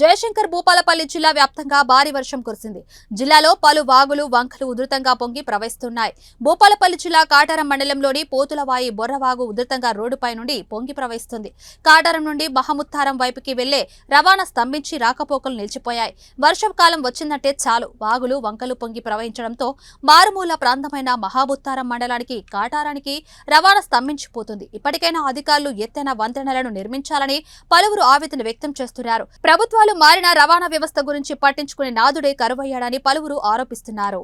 జయశంకర్ భూపాలపల్లి జిల్లా వ్యాప్తంగా భారీ వర్షం కురిసింది. జిల్లాలో పలు వాగులు వంకలు ఉధృతంగా పొంగి ప్రవహిస్తున్నాయి. భూపాలపల్లి జిల్లా కాటారం మండలంలోని పోతులవాయి బొర్రవాగు ఉధృతంగా రోడ్డుపై నుండి పొంగి ప్రవహిస్తుంది. కాటారం నుండి మహముత్తారం వైపుకి వెళ్లే రవాణా స్తంభించి రాకపోకలు నిలిచిపోయాయి. వర్షాకాలం వచ్చిందంటే చాలు వాగులు వంకలు పొంగి ప్రవహించడంతో మారుమూల ప్రాంతమైన మహముత్తారం మండలానికి కాటారానికి రవాణా స్తంభించిపోతుంది. ఇప్పటికైనా అధికారులు ఎత్తైన వంతెనలను నిర్మించాలని పలువురు ఆవేదన వ్యక్తం చేస్తున్నారు. ప్రభుత్వాలు మారిన రవాణా వ్యవస్థ గురించి పట్టించుకునే నాదుడే కరువయ్యాడని పలువురు ఆరోపిస్తున్నారు.